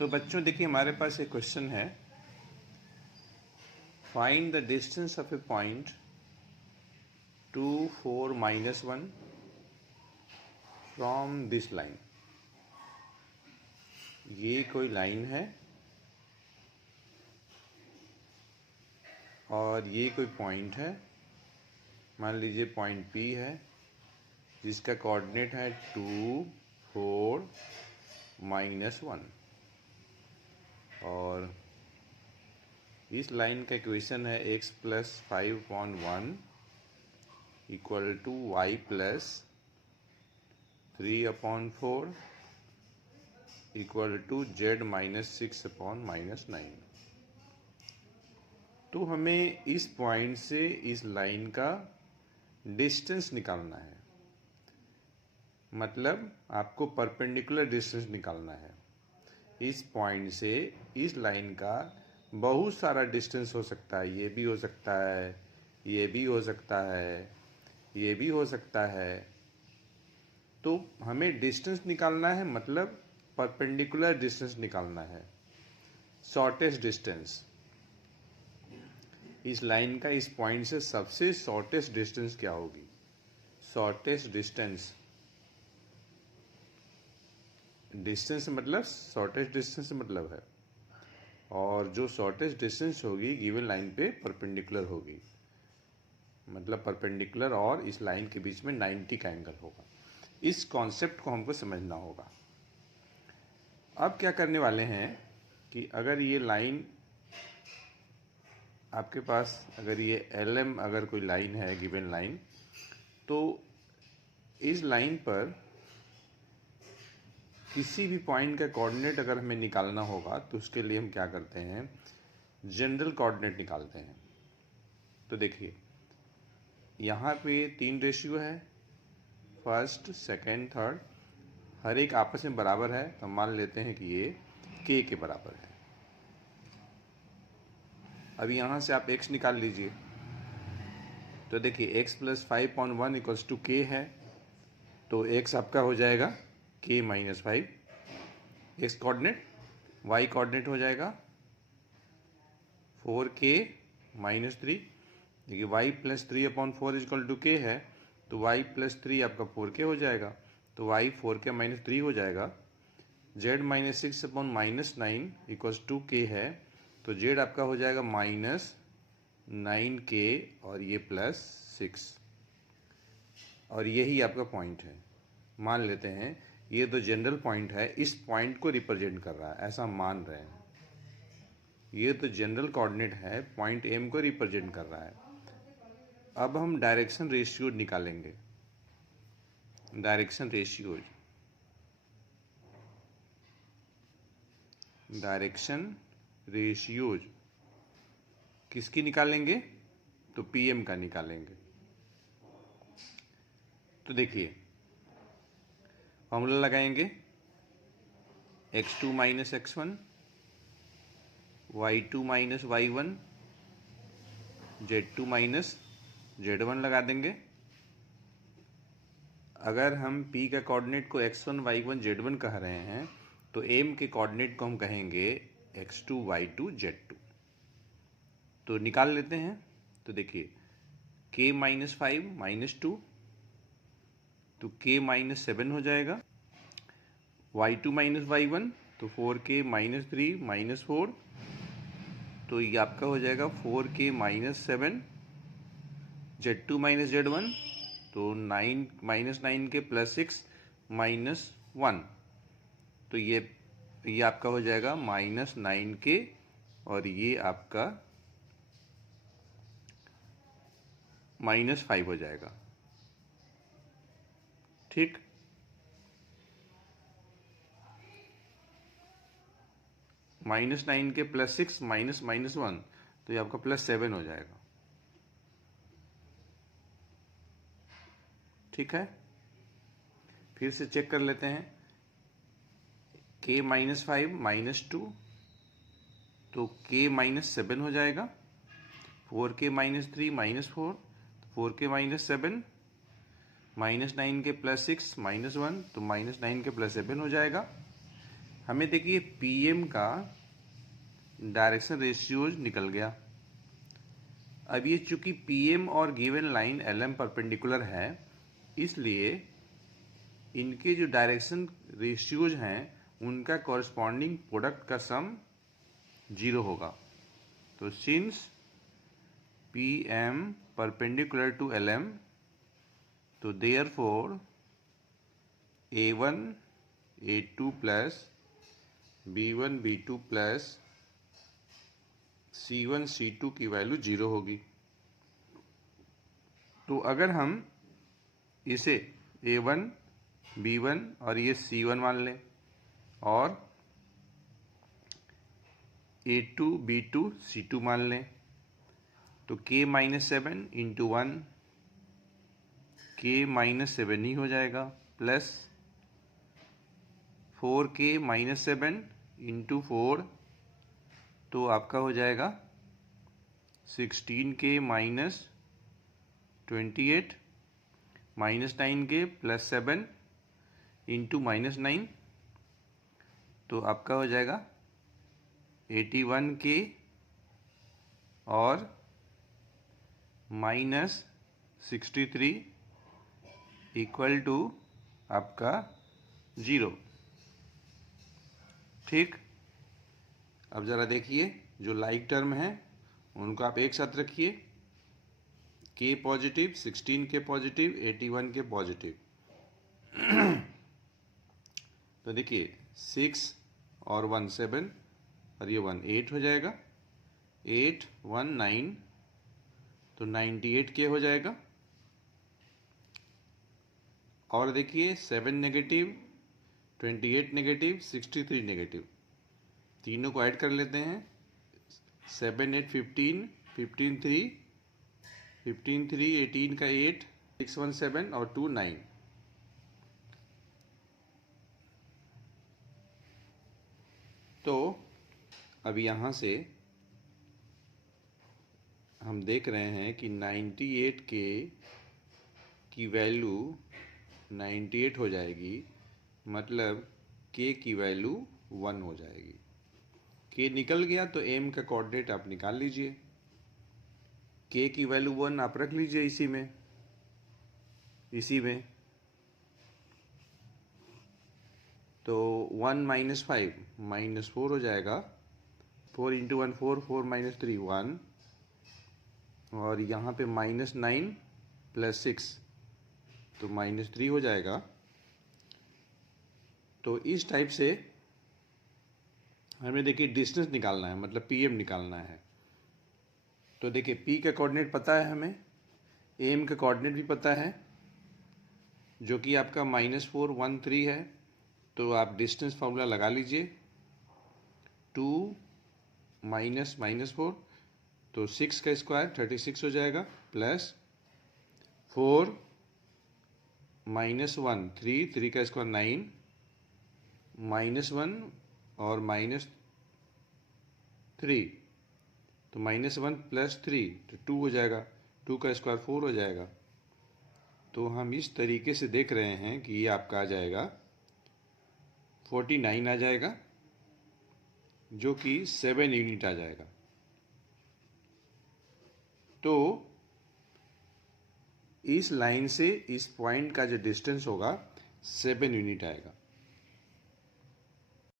तो बच्चों देखिए हमारे पास एक क्वेश्चन है, find the distance of A point 2 4 -1 from this line. ये कोई लाइन है और ये कोई पॉइंट है। मान लीजिए पॉइंट P है जिसका कोऑर्डिनेट है 2 4 -1 और इस लाइन का इक्वेशन है x + 5/1 = y + 3/4 = z - 6/-9। तो हमें इस पॉइंट से इस लाइन का डिस्टेंस निकालना है, मतलब आपको परपेंडिकुलर डिस्टेंस निकालना है। इस पॉइंट से इस लाइन का बहुत सारा डिस्टेंस हो सकता है, ये भी हो सकता है, ये भी हो सकता है, ये भी हो सकता है। तो हमें डिस्टेंस निकालना है, मतलब परपेंडिकुलर डिस्टेंस निकालना है, शॉर्टेस्ट डिस्टेंस। इस लाइन का इस पॉइंट से सबसे शॉर्टेस्ट डिस्टेंस क्या होगी? शॉर्टेस्ट डिस्टेंस, डिस्टेंस मतलब शॉर्टेस्ट डिस्टेंस मतलब है, और जो शॉर्टेस्ट डिस्टेंस होगी गिवन लाइन पे परपेंडिकुलर होगी, मतलब परपेंडिकुलर और इस लाइन के बीच में 90 का एंगल होगा। इस कॉन्सेप्ट को हमको समझना होगा। अब क्या करने वाले हैं कि अगर ये लाइन आपके पास, अगर ये LM अगर कोई लाइन है गिवन लाइन, तो इस लाइन पर किसी भी पॉइंट का कोऑर्डिनेट अगर हमें निकालना होगा तो उसके लिए हम क्या करते हैं, जनरल कोऑर्डिनेट निकालते हैं। तो देखिए यहाँ पे 3 रेशियो है, फर्स्ट सेकंड थर्ड, हर एक आपस में बराबर है, तो मान लेते हैं कि ये k के बराबर है। अब यहाँ से आप x निकाल लीजिए। तो देखिए x + 5/1 = k है, तो x आपका हो जाएगा k - 5, x coordinate, y coordinate हो जाएगा 4k - 3। देखिए y + 3/4 = k है, तो y + 3 आपका 4k हो जाएगा, तो y 4k - 3 हो जाएगा। z - 6/-9 = k है, तो z आपका हो जाएगा -9k और ये +6, और यही आपका पॉइंट है। मान लेते हैं ये तो जनरल पॉइंट है, इस पॉइंट को रिप्रेजेंट कर रहा है, ऐसा मान रहे हैं। ये तो जनरल कोऑर्डिनेट है, पॉइंट M को रिप्रेजेंट कर रहा है। अब हम डायरेक्शन रेशियो निकालेंगे। डायरेक्शन रेशियोज, डायरेक्शन रेशियोज किसकी निकालेंगे? तो PM का निकालेंगे। तो देखिए फॉर्मूला लगाएंगे, x2 - x1 y2 - y1 z2 - z1 लगा देंगे। अगर हम P का कोऑर्डिनेट को x1 y1 z1 कह रहे हैं, तो M के कोऑर्डिनेट को हम कहेंगे x2 y2 z2। तो निकाल लेते हैं। तो देखिए k - 5 - 2, तो k - 7 हो जाएगा। y2 - y1, तो 4k - 3 - 4, तो ये आपका हो जाएगा 4k - 7। z2 - z1, तो 9 -9k +6 -1, तो ये आपका हो जाएगा -9k, और ये आपका -5 हो जाएगा। ठीक, -9k +6 -1, तो ये आपका +7 हो जाएगा। ठीक है, फिर से चेक कर लेते हैं। k - 5 - 2, तो k - 7 हो जाएगा। 4k - 3 - 4, 4k - 7, -9k +6 -1, तो -9k +7 हो जाएगा। हमें देखिए पीएम का डायरेक्शन रेशियोज निकल गया। अब ये चूंकि पीएम और गिवन लाइन एलएम परपेंडिकुलर है, इसलिए इनके जो डायरेक्शन रेशियोज हैं उनका कॉरस्पॉन्डिंग प्रोडक्ट का सम 0 होगा। तो since P M perpendicular to L M, तो therefore A1 A2 plus B1 B2 plus C1 C2 की वैल्यू 0 होगी। तो अगर हम इसे A1 B1 और ये C1 मान लें और A2 B2 C2 मान लें, तो K-7 इंटू 1 K-7 ही हो जाएगा, प्लस 4K-7 इंटू 4, तो आपका हो जाएगा 16K-28 -9K प्लस 7 इंटू -9, तो आपका हो जाएगा 81K और -63 इक्वल टू आपका 0। ठीक, अब ज़रा देखिए जो लाइक टर्म है उनको आप एक साथ रखिए। K positive, 16K positive, 81K positive. तो देखिए 6 और 1 7 और ये 1 8 हो जाएगा, 8 1 9, तो 98K हो जाएगा। और देखिए 7 नेगेटिव, 28 नेगेटिव, 63 नेगेटिव, तीनों को ऐड कर लेते हैं। 7 8 15, 15 3, 15 3, 18 का 8, 6 1 7 और 2 9। तो अब यहाँ से हम देख रहे हैं कि 98K की वैल्यू 98 हो जाएगी, मतलब K की वैल्यू 1 हो जाएगी। K निकल गया तो M का कोऑर्डिनेट आप निकाल लीजिए। K की वैल्यू 1 आप रख लीजिए इसी में तो 1 - 5 -4 हो जाएगा। 4 इंटू 1 4, 4 - 3 1, और यहाँ पे -9 प्लस 6, तो -3 हो जाएगा। तो इस टाइप से हमें देखिए डिस्टेंस निकालना है, मतलब पीएम निकालना है। तो देखिए पी का कोऑर्डिनेट पता है हमें, एम का कोऑर्डिनेट भी पता है, जो कि आपका -4 1 3 है। तो आप डिस्टेंस फार्मूला लगा लीजिए, 2 -4, तो 6 का स्क्वायर 36 हो जाएगा, प्लस 4 -1 3, 3 का स्क्वायर 9, -1 और -3, तो -1 प्लस 3 तो 2 हो जाएगा, 2 का स्क्वायर 4 हो जाएगा। तो हम इस तरीके से देख रहे हैं कि ये आपका आ जाएगा 49 आ जाएगा, जो कि 7 यूनिट आ जाएगा। तो इस लाइन से इस पॉइंट का जो डिस्टेंस होगा 7 यूनिट आएगा।